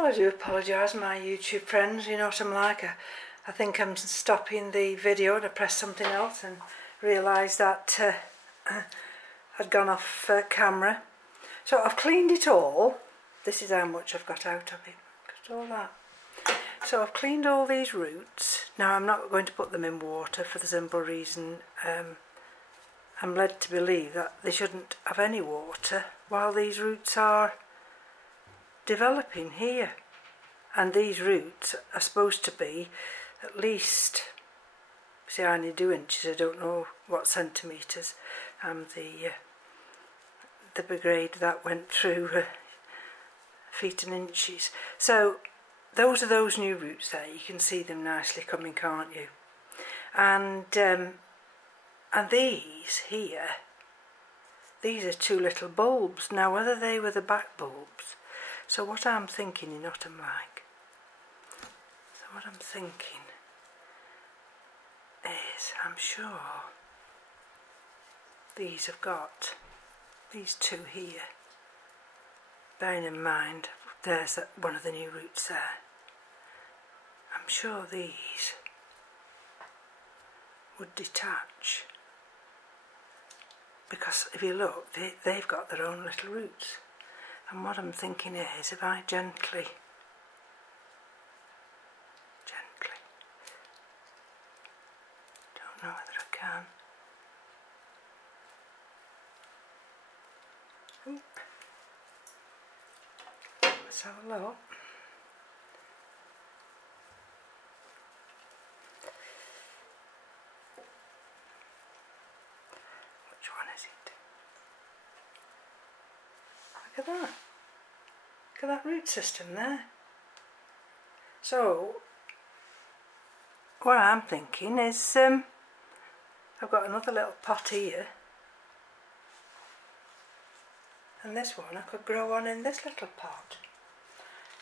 Well, I do apologise, my YouTube friends. You know what I'm like. I think I'm stopping the video and I pressed something else and realised that I'd gone off camera. So I've cleaned it all. This is how much I've got out of it. Look at all that. So I've cleaned all these roots. Now I'm not going to put them in water for the simple reason I'm led to believe that they shouldn't have any water while these roots are developing here. And these roots are supposed to be at least, see, I only do inches, I don't know what centimetres. The brigade that went through feet and inches. So those are those new roots there. You can see them nicely coming, can't you? And these here, these are two little bulbs. Now whether they were the back bulbs, so what I'm thinking, you know what I'm like, so what I'm thinking is, I'm sure these have got, these two here, bearing in mind there's one of the new roots there, I'm sure these would detach, because if you look, they've got their own little roots. And what I'm thinking is, if I gently, don't know whether I can, oop. Let's have a look. Which one is it? Look at that. Look at that root system there. So, what I'm thinking is, I've got another little pot here. And this one I could grow on in this little pot.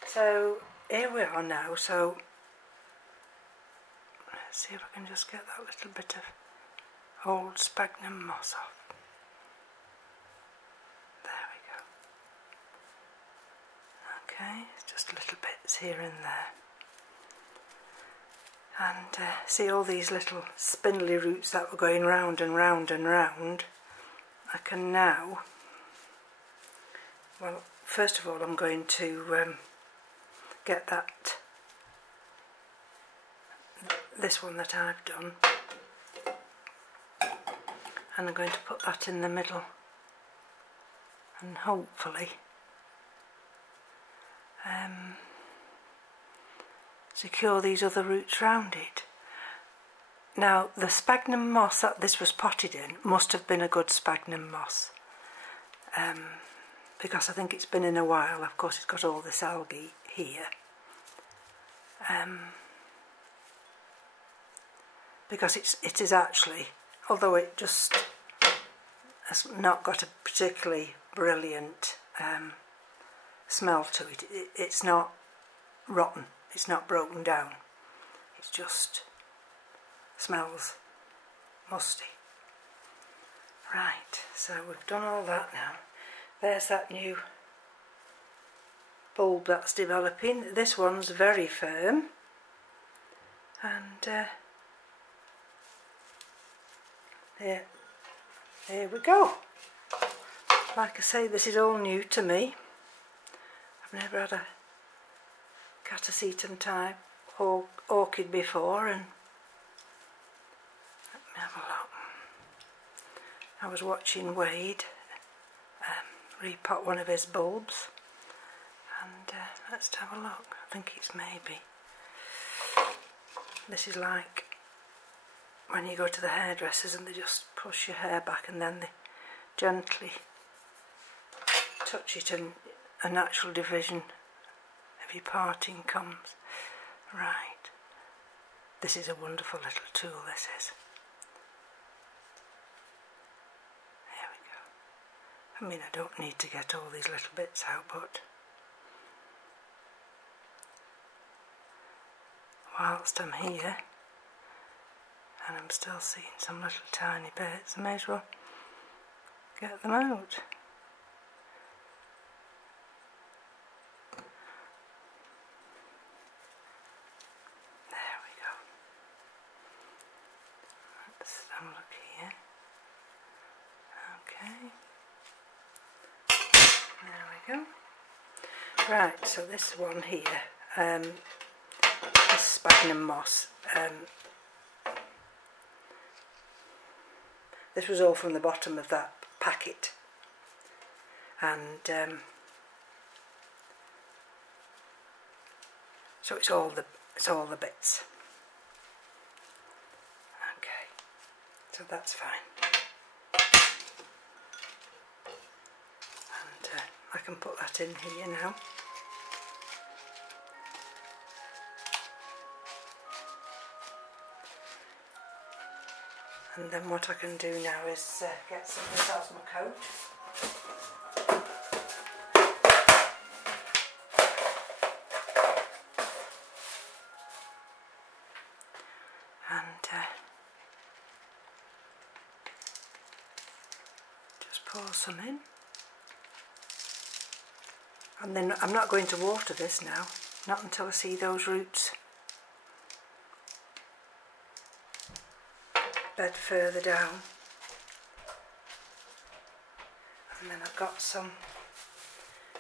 So here we are now, so let's see if I can just get that little bit of old sphagnum moss off. There we go. Okay, just little bits here and there. And see all these little spindly roots that were going round and round and round. I can now, well, first of all I'm going to get this one that I've done, and I'm going to put that in the middle and hopefully secure these other roots round it. Now the sphagnum moss that this was potted in must have been a good sphagnum moss, because I think it's been in a while. Of course it's got all this algae here, because it is actually, although it just has not got a particularly brilliant smell to it, it's not rotten, it's not broken down, it just smells musty. Right, so we've done all that now. There's that new bulb that's developing. This one's very firm, and here we go. Like I say, this is all new to me. I've never had a catasetum type orchid before, and let me have a look. I was watching Wade repot one of his bulbs, and let's have a look. I think it's maybe, this is like when you go to the hairdressers and they just push your hair back and then they gently touch it and a natural division of your parting comes. Right, this is a wonderful little tool, this is. There we go. I mean, I don't need to get all these little bits out, but whilst I'm here and I'm still seeing some little tiny bits, I may as well get them out. let's have a look here. Okay, there we go. Right, so this one here, this sphagnum moss, this was all from the bottom of that packet, and so it's all the bits. Okay, so that's fine, and I can put that in here now. And then what I can do now is get some of this Osmocote. And just pour some in. And then I'm not going to water this now, not until I see those roots bed further down. And then I've got some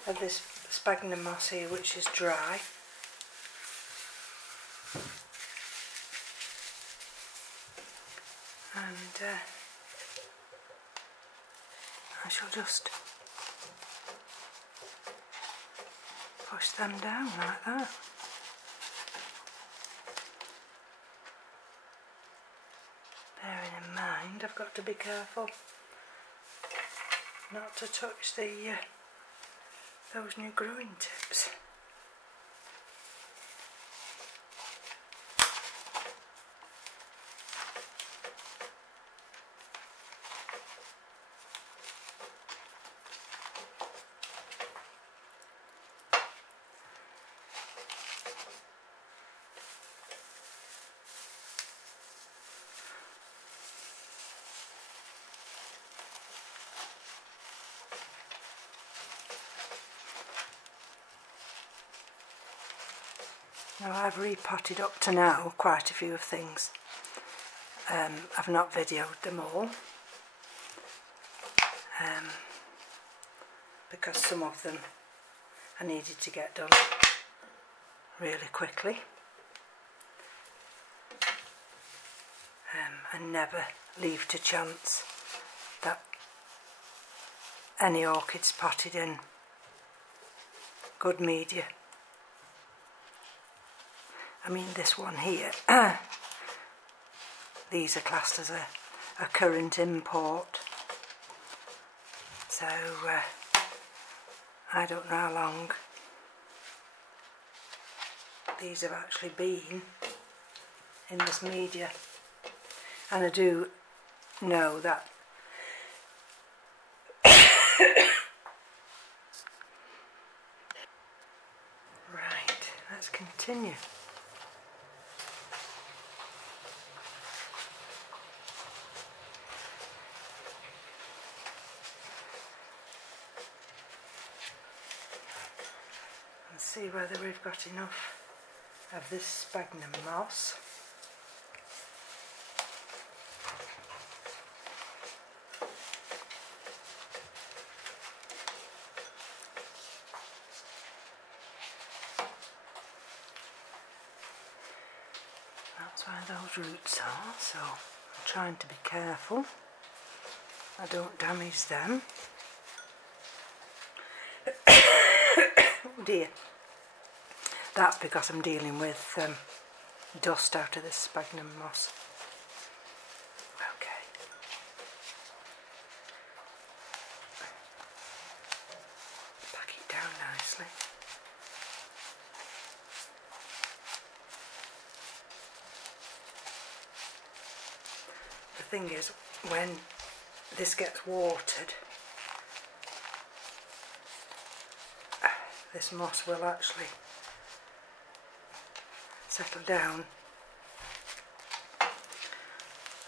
of this sphagnum moss here which is dry. And I shall just push them down like that. Bearing in mind I've got to be careful not to touch the those new growing tips. Now I've repotted up to now quite a few of things. I've not videoed them all because some of them I needed to get done really quickly, and never leave to chance that any orchids potted in good media. I mean, this one here, these are classed as a current import, so I don't know how long these have actually been in this media, and I do know that right, let's continue. See whether we've got enough of this sphagnum moss. That's where those roots are, so I'm trying to be careful I don't damage them. Oh dear. That's because I'm dealing with dust out of this sphagnum moss. Okay. Pack it down nicely. The thing is, when this gets watered, this moss will actually settle down,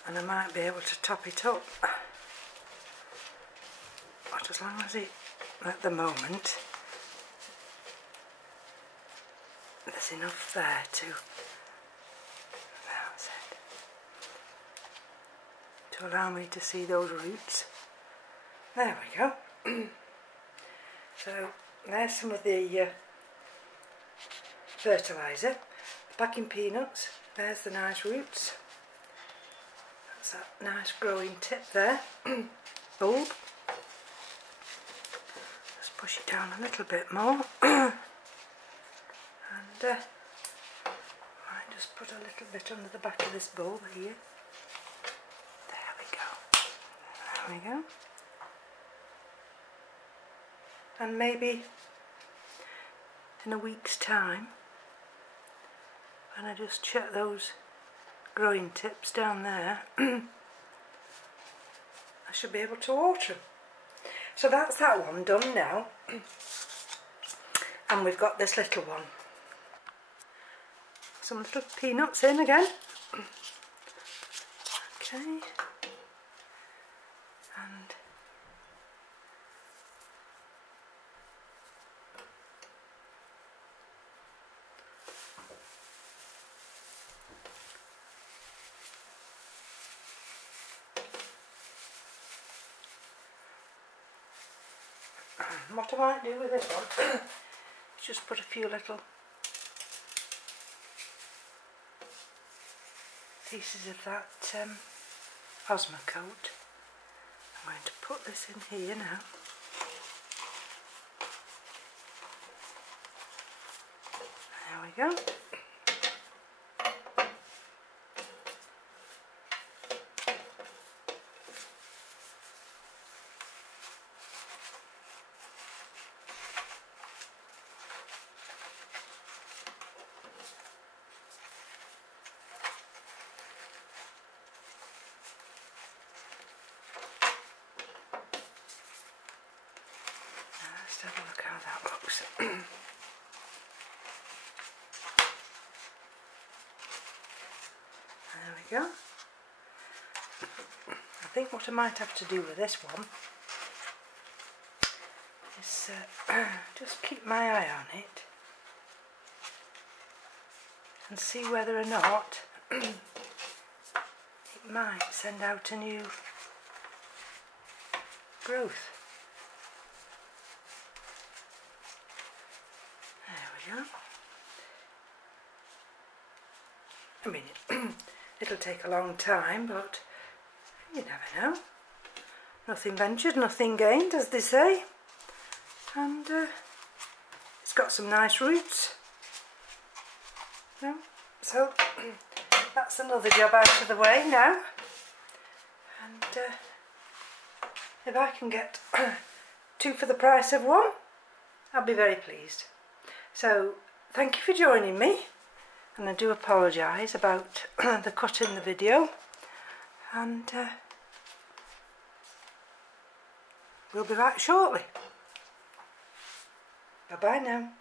and I might be able to top it up, but as long as it, at the moment, there's enough there to, that's it, to allow me to see those roots. There we go. So there's some of the fertiliser, the packing peanuts. There's the nice roots. That's that nice growing tip there. Bulb. Just push it down a little bit more. And might just put a little bit under the back of this bulb here. There we go. There we go. And maybe in a week's time, when I just check those growing tips down there, I should be able to water them. So that's that one done now. And we've got this little one. Some little peanuts in again. Okay. And what I might do with this one is just put a few little pieces of that Osmocote. I'm going to put this in here now. There we go. Let's have a look how that looks. There we go. I think what I might have to do with this one is just keep my eye on it and see whether or not it might send out a new growth. There we go. I mean, it'll take a long time, but you never know. Nothing ventured, nothing gained, as they say. And it's got some nice roots. No? So that's another job out of the way now. And if I can get 2 for the price of 1, I'll be very pleased. So thank you for joining me, and I do apologise about the cut in the video, and we'll be back shortly. Bye bye now.